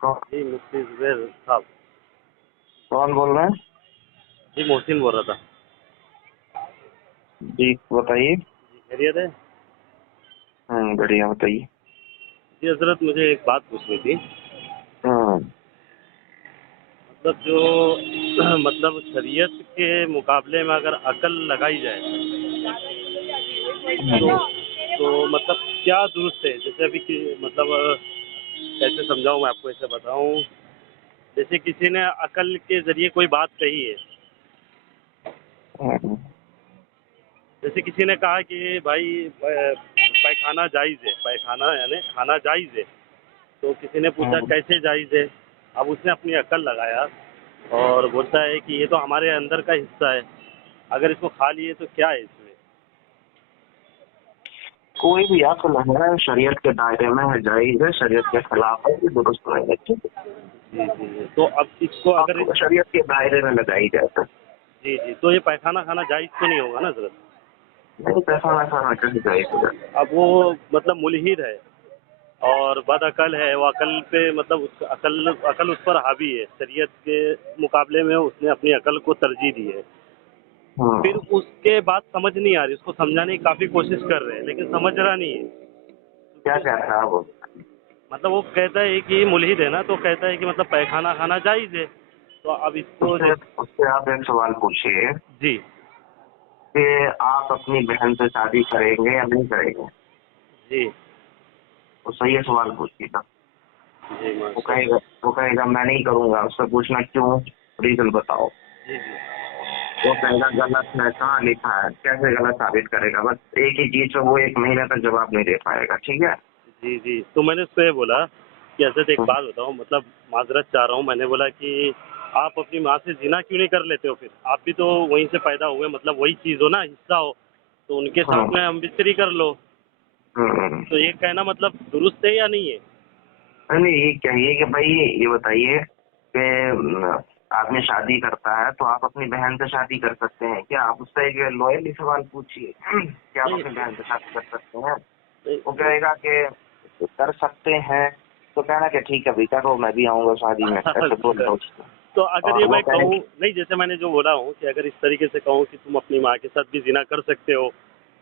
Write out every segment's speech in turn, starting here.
कौन जी मुफ्ती जुबैर साहब। कौन बोल रहे हैं? जी मोहसिन बोल रहा था। जी बताइए। जी खैरियत है? बढ़िया बताइए। जी हजरत, मुझे एक बात पूछनी थी। हम्म मतलब जो मतलब शरीयत के मुकाबले में अगर अकल लगाई जाए तो हम्म, मतलब क्या दुरुस्त है? जैसे अभी मतलब कैसे समझाऊं मैं आपको, ऐसे बताऊं। जैसे किसी ने अकल के जरिए कोई बात कही है। हम्म, जैसे किसी ने कहा कि भाई पैखाना जायज़ है, पैखाना यानी खाना जायज़ है। तो किसी ने पूछा हम्म। कैसे जायज़ है? अब उसने अपनी अकल लगाया और बोलता है कि ये तो हमारे अंदर का हिस्सा है, अगर इसको खा लिए तो क्या है इसमें? कोई भी अक्ल है शरीयत के दायरे में है, जायज है। शरीयत के खिलाफ है कि दुरुस्त नहीं है, ठीक है। जी जी। तो अब इसको अगर आपको शरीयत के दायरे में लगाई जाए तो जी जी, तो ये पैखाना खाना जायज़ तो नहीं होगा ना सर? नहीं, पैसा वैसा ना कैसे जायज हो जाए। अब वो मतलब मुल्हिद है और बदअकल है, वो अकल पे मतलब अकल अकल उस पर हावी है। शरीयत के मुकाबले में उसने अपनी अकल को तरजीह दी है। फिर हम्म उसके बाद समझ नहीं आ रही, उसको समझाने की काफ़ी कोशिश कर रहे हैं लेकिन समझ रहा नहीं है। क्या तो कह रहा है वो? मतलब वो कहता है कि मुल्हिद है ना, तो कहता है कि मतलब पैखाना खाना जायज़ है। तो अब इसको उससे उससे आप एक सवाल पूछिए जी कि आप अपनी बहन से शादी करेंगे या नहीं करेंगे। जी उससे ये सवाल पूछिएगा। जी वो माशाल्लाह। कहेगा वो कहेगा मैं नहीं करूंगा। उससे पूछना क्यों, रीजन बताओ। जी जी वो कहेगा गलत है, कहाँ लिखा है, कैसे गलत साबित करेगा। बस एक ही चीज पे वो 1 महीने तक जवाब नहीं दे पाएगा, ठीक है। जी जी। तो मैंने उसको ये बोला कि हज़रत एक हम्म, बात बताओ, मतलब माज़रत चाह रहा हूँ। मैंने बोला कि आप अपनी माँ से ज़िना क्यों नहीं कर लेते हो फिर? आप भी तो वहीं से पैदा हुए, मतलब वही चीज़ हो ना, हिस्सा हो। तो उनके साथ हम्म, में हम बिस्तरी कर लो। हम्म। तो ये कहना मतलब दुरुस्त है या नहीं है? नहीं, ये कहिए कि भाई ये बताइए कि आदमी शादी करता है तो आप अपनी बहन से शादी कर सकते हैं क्या। आप उससे एक लॉयली सवाल पूछिए कि आप नहीं अपनी बहन से शादी कर सकते हैं। वो नहीं। कहेगा कि कर सकते हैं। तो कहना कि ठीक है भाई करो, मैं भी आऊंगा शादी में, ऐसे बोल अच्छा। दो उसको। तो अगर और ये वो मैं कहूँ, कहेगा नहीं जैसे मैंने जो बोला हूँ कि अगर इस तरीके से कहूँ कि तुम अपनी माँ के साथ भी ज़िना कर सकते हो,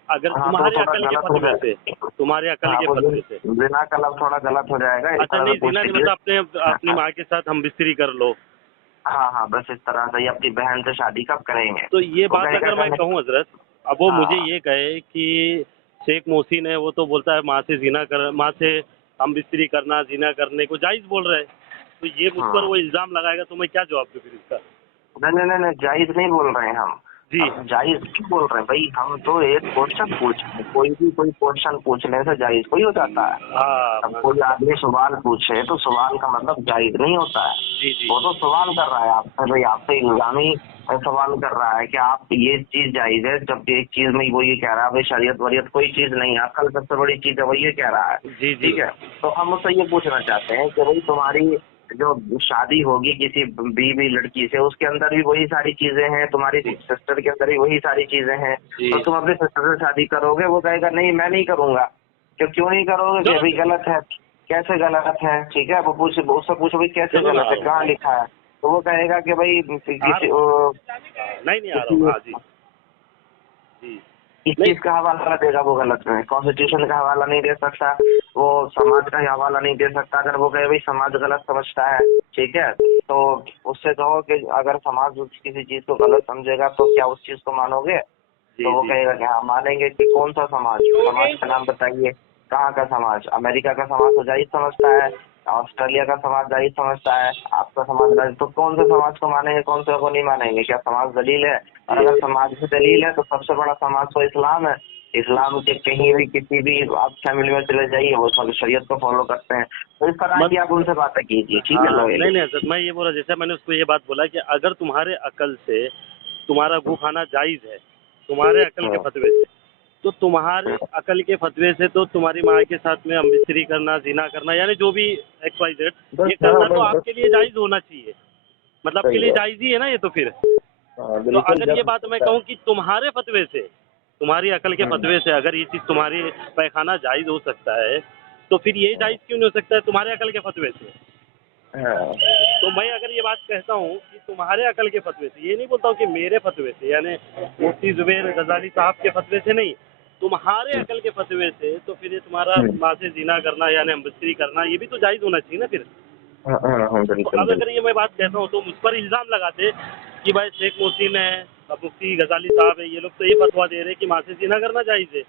अगर हाँ तो वो तुम्हारे थोड़ा अकल के गलत हो फतवे से, जाएगा। तुम्हारे अकल हाँ के वो फतवे से। बिना का लफ्ज थोड़ा गलत हो जाएगा, इस अच्छा तरह नहीं, से पूछ ज़िना नहीं लीजिए। मतलब अपने हाँ अपनी हाँ माँ के साथ हम बिस्तरी कर लो। हाँ हाँ, बस इस तरह से ही अपनी बहन से शादी कब करेंगे। तो ये वो बात कहेगा अगर मैं करने। कहूँ हजरत, अब वो मुझे हाँ ये कहे कि शेख मोहसिन है, वो तो बोलता है माँ से हम बिस्तरी करना ज़िना करने को जायज़ बोल रहा है। तो ये मुझ पर हाँ। वो इल्ज़ाम लगाएगा तो मैं क्या जवाब दूँ फिर इसका? नहीं नहीं नहीं नहीं, जायज नहीं बोल रहे हैं हम। जी। हम जायज क्यों बोल रहे हैं भाई, हम तो एक क्वेश्चन पूछ रहे हैं। कोई भी कोई क्वेश्चन पूछने से जायज कोई हो जाता है। हाँ अब कोई आदमी सवाल पूछे तो सवाल का मतलब जायज नहीं होता है। जी जी। वो तो सवाल कर रहा है आपसे, भाई आपसे इल्जामी सवाल कर रहा है कि आप ये चीज जायज है, जब एक चीज में वो ये कह रहा है भाई शरीयत वरीयत कोई चीज नहीं है, अकल सबसे बड़ी चीज है, वो ये कह रहा है। जी जी। ठीक है। तो हम उससे ये पूछना चाहते हैं कि भाई तुम्हारी जो शादी होगी किसी बीवी लड़की से, उसके अंदर भी वही सारी चीजें हैं, तुम्हारी जी सिस्टर के अंदर भी वही सारी चीजें हैं। जी। तो तुम अपने सिस्टर से शादी करोगे। वो कहेगा नहीं मैं नहीं करूंगा। क्यों नहीं करोगे कि भाई गलत है। कैसे गलत है, ठीक है। वो उससे पूछो भाई कैसे सुनो ना, गलत है, कहाँ लिखा है। तो वो कहेगा कि भाई आ किसी रहा हूँ। नहीं नहीं, आ रहा हूँ। हाँ जी जी। इस नहीं। चीज का हवाला देगा वो गलत है। कॉन्स्टिट्यूशन का हवाला नहीं दे सकता, वो समाज का ही हवाला नहीं दे सकता। अगर वो कहे भाई समाज गलत समझता है, ठीक है, तो उससे कहो कि अगर समाज किसी चीज को गलत समझेगा तो क्या उस चीज को मानोगे। जी तो वो जी। कहेगा कि हाँ मानेंगे। कि कौन सा समाज, समाज का नाम बताइए। कहाँ का समाज, अमेरिका का समाज तो जायज समझता है, ऑस्ट्रेलिया का समाज जायज समझता है, आपका समाज जायज। तो कौन से समाज को मानेंगे, कौन से को नहीं मानेंगे। क्या समाज दलील है। और जी अगर समाज की दलील है तो सबसे बड़ा समाज तो इस्लाम है। इस्लाम के कहीं भी किसी भी आप फैमिली में चले जाइए, वो सब शरीयत को फॉलो करते हैं। तो इस तरह मत की आप उनसे बातें कीजिए, ठीक है, हाँ नहीं लॉयली। नहीं हजरत, मैं ये बोला, जैसे मैंने उसको ये बात बोला कि अगर तुम्हारे अकल से तुम्हारा गू खाना जायज़ है, तुम्हारे अकल के फतवे से, तो तुम्हारे अकल के फतवे से तो तुम्हारी माँ के साथ में अमबिस्तरी करना, ज़िना करना, यानी जो भी एक्स वाई जेड, बस ये हाँ करना तो बस आपके लिए बस जायज़ होना चाहिए। मतलब आपके सही लिए है। जायज़ ही है ना ये तो फिर। हाँ तो बिल्कुल। अगर ये जब बात मैं कहूँ कि तुम्हारे फतवे से, तुम्हारी अकल के हम्म, फतवे से अगर ये चीज़ तुम्हारी पैखाना जायज़ हो सकता है, तो फिर ये जायज़ क्यों नहीं हो सकता है तुम्हारे अकल के फतवे से? हाँ। तो मैं अगर ये बात कहता हूँ कि तुम्हारे अकल के फतवे से, ये नहीं बोलता हूँ कि मेरे फतवे से, यानी मुफ्ती जुबैर गजाली साहब के फतवे से नहीं, तुम्हारे अकल के फतवे से, तो फिर ये तुम्हारा माँ से जिना करना यानी अमबस्त्री करना ये भी तो जायज़ होना चाहिए ना फिर। हाँ, तो बिल्कुल अब अगर ये मैं बात कहता हूँ तो मुझ पर इल्ज़ाम लगाते कि भाई शेख मोहसिन है, अब मुफ्ती गजाली साहब है, ये लोग तो ये फतवा दे रहे हैं कि माँ से जिना करना जायज़ है।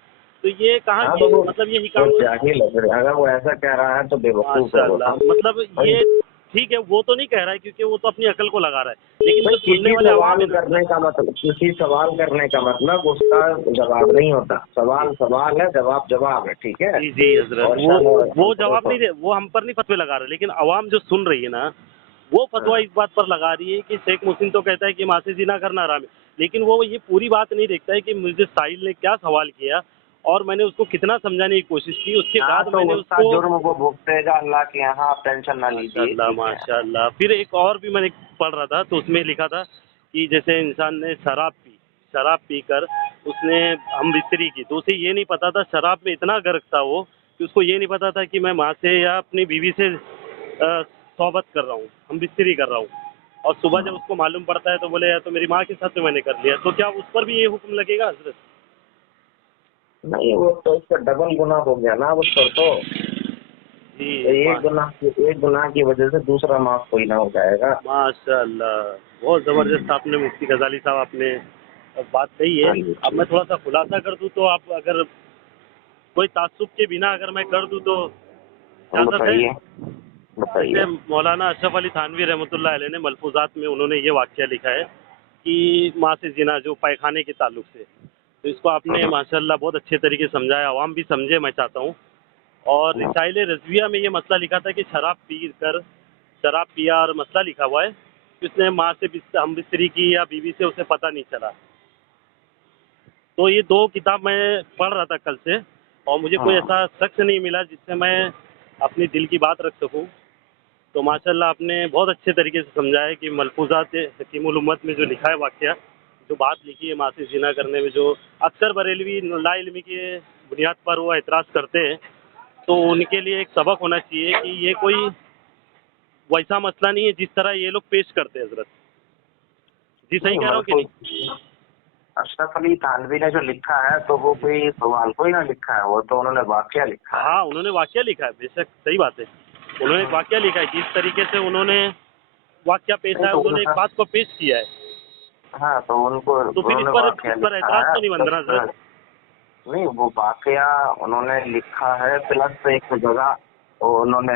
तो ये कहाँ हाँ, की तो वो मतलब ये वो हिकाम। जाहिल है फिर, अगर वो ऐसा कह रहा है तो बेवकूफ है वो। माशाल्लाह, मतलब भाई ये ठीक है, वो तो नहीं कह रहा है क्योंकि वो तो अपनी अकल को लगा रहा है, लेकिन जो सुनने किसी वाले अवाम सवाल है ना। करने का मतलब, किसी सवाल करने का मतलब उसका जवाब नहीं होता। सवाल सवाल है, जवाब जवाब है, ठीक है। जी जी हजरत, और वो जवाब नहीं दे, वो हम पर नहीं फतवे लगा रहे, लेकिन अवाम जो सुन रही है ना, वो फतवा इस बात पर लगा रही है कि शेख मुहसिन तो कहता है कि माँ से जिना करना हराम है, लेकिन वो ये पूरी बात नहीं देखता है कि मुझे साहिल ने क्या सवाल किया और मैंने उसको कितना समझाने की कोशिश की, उसके हाँ, बाद तो मैंने उसका उसको। जुर्म वो भुगतेगा अल्लाह के यहाँ, आप टेंशन ना लीजिए, माशाल्लाह ठीक है। माशाल्लाह। फिर एक और भी मैंने पढ़ रहा था तो उसमें लिखा था कि जैसे इंसान ने शराब पीकर उसने हम बिस्तरी की, तो उसे ये नहीं पता था, शराब में इतना गर्क था वो कि उसको ये नहीं पता था कि मैं माँ से या अपनी बीवी से सोहबत कर रहा हूँ, हम बिस्तरी कर रहा हूँ। और सुबह जब उसको मालूम पड़ता है तो बोले यार तो मेरी माँ के साथ में मैंने कर लिया, तो क्या उस पर भी ये हुक्म लगेगा हजरत? नहीं, वो तो उसका डबल गुना हो गया ना उस पर तो। जी एक गुनाह की वजह से दूसरा माफ कोई ना हो जाएगा। माशाल्लाह, बहुत ज़बरदस्त आपने मुफ्ती गजाली साहब आपने बात कही है। हाँ जी, अब मैं थोड़ा सा खुलासा कर दूं तो आप अगर कोई तासुब के बिना अगर मैं कर दूं तो इजाज़त है? बताइए जैसे बताइए। मौलाना अशरफ अली थानवी रहमतुल्लाह अलैह ने मलफूजात में उन्होंने ये वाक़या लिखा है कि माँ से जिना जो पायखाने के ताल्लुक से, तो इसको आपने माशाल्लाह बहुत अच्छे तरीके से समझाया, अवाम भी समझे मैं चाहता हूँ। और रिसाइल रज़विया में ये मसला लिखा था कि शराब पिया और मसला लिखा हुआ है कि उसने माँ से हम बिस्तरी की या बीवी से, उसे पता नहीं चला। तो ये 2 किताब मैं पढ़ रहा था कल से और मुझे कोई हाँ, ऐसा शख्स नहीं मिला जिससे मैं अपनी दिल की बात रख सकूं। तो माशाल्लाह आपने बहुत अच्छे तरीके से समझाया कि मलफूज़ात हकीमुल उम्मत में जो लिखा है वाक़या, जो बात लिखी है माँ से ज़िना करने में, जो अक्सर बरेलवी लाइल्मी की बुनियाद पर वो एतराज़ करते हैं, तो उनके लिए एक सबक होना चाहिए कि ये कोई वैसा मसला नहीं है जिस तरह ये लोग पेश करते हैं हज़रत। जी सही नहीं, कह रहा हूँ कि नहीं? अशरफ अली थानवी ने जो लिखा है तो वो कोई सवाल कोई ना लिखा है, वो तो उन्होंने वाकया लिखा है। हाँ, उन्होंने वाक़या लिखा है, बेशक सही बात है। उन्होंने एक वाक़या लिखा है, जिस तरीके से उन्होंने वाक़या पेश नहीं आया, तो उन्होंने एक उनका, बात को पेश किया है। हाँ, तो उनको तो फिर उन्होंने वाकया इस पर लिखा एतराज़ है तो नहीं बन रहा प्लस, हज़रत? नहीं वो वाकया उन्होंने लिखा है प्लस एक जगह उन्होंने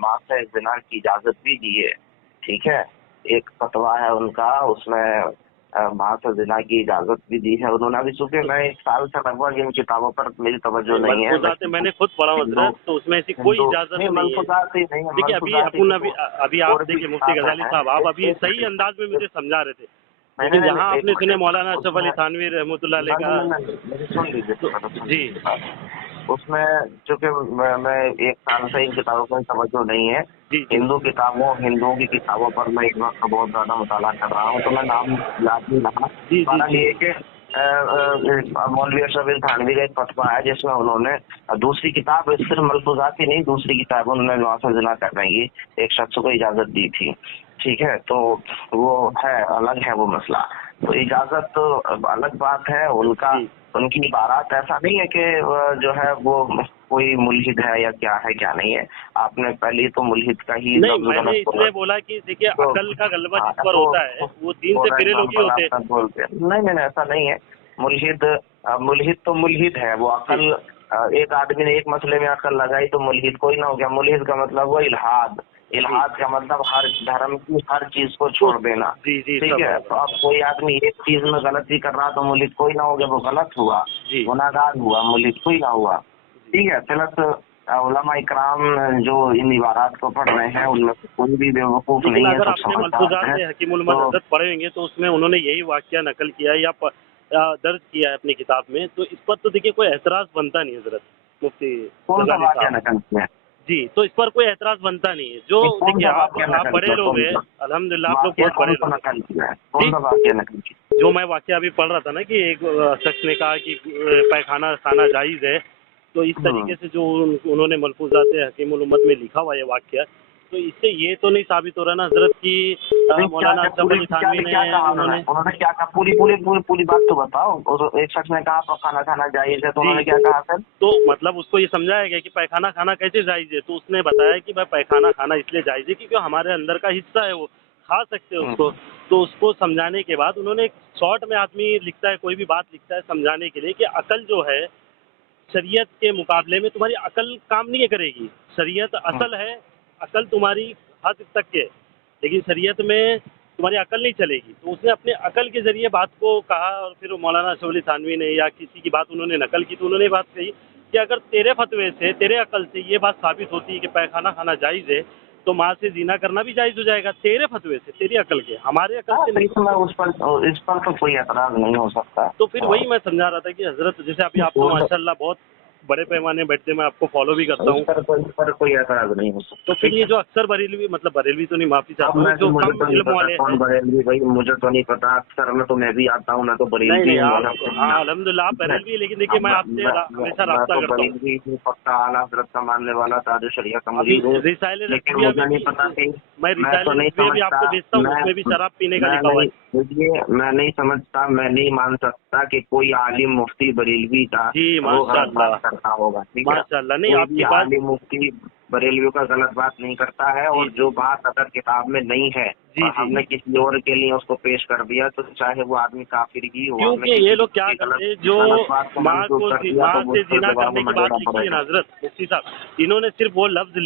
माँ से जिना की इजाजत भी दी है, ठीक है। एक फतवा है उनका, उसमें माँ से जिना की इजाजत भी दी है उन्होंने। अभी चूंकि मैं 1 साल से लगभग इन किताबों पर मेरी तवज्जो नहीं, नहीं है, मैं मलफूज़ात मैंने खुद पढ़ा हूँ हिंदू हज़रत, तो उसमें ऐसी कोई हिंदू इजाज़त नहीं, नहीं है। मलफूजात ही नहीं है, देखिए अभी मलफूजात ही अपन की अभी तो अभी आप और भी देखिए मुफ्ती किताबें गजाली हैं। साहब, आप अभी एक सही अंदाज में मुझे समझा रहे थे, नहीं लेकिन नहीं जहाँ नहीं, एक आपने सुने मिनट मौलाना अशरफ उसमें, अली थानवी रहमतुल्लाह अलैह नहीं का। नहीं नहीं, मेरी सुन लीजिए, तो पहले सुन जी लीजिए बात। उसमें चूंकि मैं 1 साल से इन किताबों पर तवज्जो नहीं है, जी जी हिंदुओं की किताबों पर मैं इस वक्त बहुत ज्यादा मुताला कर रहा हूँ, तो मैं नाम याद नहीं रहा। जी जी बहरहाल जी ये कि मौलवी अशरफ अली थानवी का एक फतवा है जिसमें उन्होंने दूसरी किताब, सिर्फ मलफूजात ही नहीं, दूसरी किताब उन्होंने नवासा जिना करने की एक शख्स को इजाजत दी थी, ठीक है। तो वो है, अलग है वो मसला। तो इजाजत तो अलग बात है, जी। उनकी इबारत ऐसा नहीं है कि जो है वो कोई मुल्हिद है या क्या है क्या नहीं है। आपने पहले तो मुल्हिद का ही नहीं, लफ्ज मैंने गलत बोला। इसलिए बोला कि देखिए तो अकल का गलबा हाँ, जिस पर होता है वो दीन से फॉर फिरे लोग ही एग्जाम्पल होते हैं। आपने बोल दिया, नहीं नहीं नहीं, ऐसा नहीं है। मुल्हिद मुल्हिद तो मुल्हिद है, वो जी अकल एक आदमी ने एक मसले में अकल लगाई तो मुल्हिद कोई ना हो गया। मुल्हिद का मतलब हुआ इल्हाद। जी इल्हाद का मतलब हर धर्म की हर चीज को तो छोड़ देना, जी जी ठीक सब है। तो अब कोई आदमी एक चीज में गलती कर रहा तो मुल्हिद कोई ना हो गया, वो गलत हुआ, जी गुनाहगार हुआ, मुल्हिद कोई ना हुआ, जी। ठीक है। प्लस उलमा इकराम जो इन इबारात को पढ़ रहे हैं उनमें से कोई भी बेवकूफ लेकिन नहीं है, अगर सब आपने समझदार मलफूजात हैं। हकीमुल उम्मत तो हज़रत पढ़ेंगे तो उसमें उन्होंने यही वाक़या नकल किया है या दर्ज किया है अपनी किताब में, तो इस पर तो देखिए कोई एतराज़ बनता नहीं हज़रत मुफ्ती कौन सा गजाली वाक्य साहब। नकल किया है? जी, तो इस पर कोई एतराज़ बनता नहीं है। जो ये कौन देखिए सा आप वाक्य आप नकल बड़े किया? लोग कौन हैं, सा अल्हम्दुलिल्लाह आप लोग वाक्य बहुत बड़े कौन सा लोग हैं। नकल किया है? जी, कौन सा वाक्य नकल किया? जो मैं वाक़या अभी पढ़ रहा था ना कि एक शख्स ने कहा कि पैखाना खाना जायज़ है, तो इस तरीके से जो उन्होंने मलफूज़ात हकीमुल उम्मत में लिखा हुआ है वाक़या, तो इससे ये तो नहीं साबित हो रहा ना हजरत की मौलाना अशरफ अली थानवी ने उन्होंने क्या कहा? पूरी बात तो बताओ। एक शख्स ने कहा पैखाना खाना जायज है, तो उन्होंने क्या कहा सर? तो मतलब उसको ये समझाया गया कि पैखाना खाना कैसे जायज है, तो उसने बताया कि भाई पैखाना खाना इसलिए जायज है क्योंकि हमारे अंदर का हिस्सा है, वो खा सकते हैं उसको। तो उसको समझाने के बाद उन्होंने शॉर्ट में, आदमी लिखता है कोई भी बात लिखता है समझाने के लिए कि अकल जो है शरीयत के मुकाबले में तुम्हारी अकल काम नहीं करेगी। शरीयत असल है, अकल तुम्हारी हद तक है, लेकिन शरीयत में तुम्हारी अकल नहीं चलेगी। तो उसने अपने अकल के जरिए बात को कहा, और फिर मौलाना अशरफ अली थानवी ने या किसी की बात उन्होंने नकल की, तो उन्होंने बात कही कि अगर तेरे फतवे से, तेरे अकल से ये बात साबित होती है कि पैखाना खाना जायज़ है, तो माँ से जीना करना भी जायज़ हो जाएगा, तेरे फतवे से, तेरी अकल के, हमारे अकल से नहीं। इस पर तो कोई एतराज नहीं हो सकता। तो फिर वही मैं समझा रहा था कि हजरत जैसे अभी आप तो माशाल्लाह बहुत बड़े पैमाने बैठते, मैं आपको फॉलो भी करता हूँ, इस पर कोई एतराज नहीं हो सकता। तो फिर ये जो अक्सर बरेलवी, मतलब बरेलवी तो नहीं, माफी चाहता हूँ, जो कम इल्म वाले कौन बरेलवी भाई, मुझे तो नहीं पता। अक्सर में तो मैं भी आता हूँ, मैं तो बरेलवी हूँ। हाँ अल्हम्दुलिल्लाह आप बरेलवी, लेकिन देखिए मैं आपसे हमेशा राब्ता करता हूँ, पक्का आला हजरत का मानने वाला ताज शरिया का मुरीद हूँ। लेकिन मुझे नहीं पता कि मैं रिसाले भी आपको भेजता हूँ, उसमें भी शराब पीने का लिखा हुआ है। मैं नहीं समझता, मैं नहीं मान सकता कि कोई आलिम मुफ्ती बरेलवी का वो गलत बात करता होगा। ठीक है, माशाल्लाह। नहीं आपकी बात, आलिम मुफ्ती बरेलवियों का गलत बात नहीं करता है, और जो बात अगर किताब में नहीं है और हमने किसी और के लिए उसको पेश कर दिया, तो चाहे वो आदमी काफिर ही हो। क्योंकि ये लोग क्या करते हैं, जो माँ से जिना करने की बात लिखी है ना हजरत मुफ्ती साहब, इन्होंने सिर्फ वो लफ्ज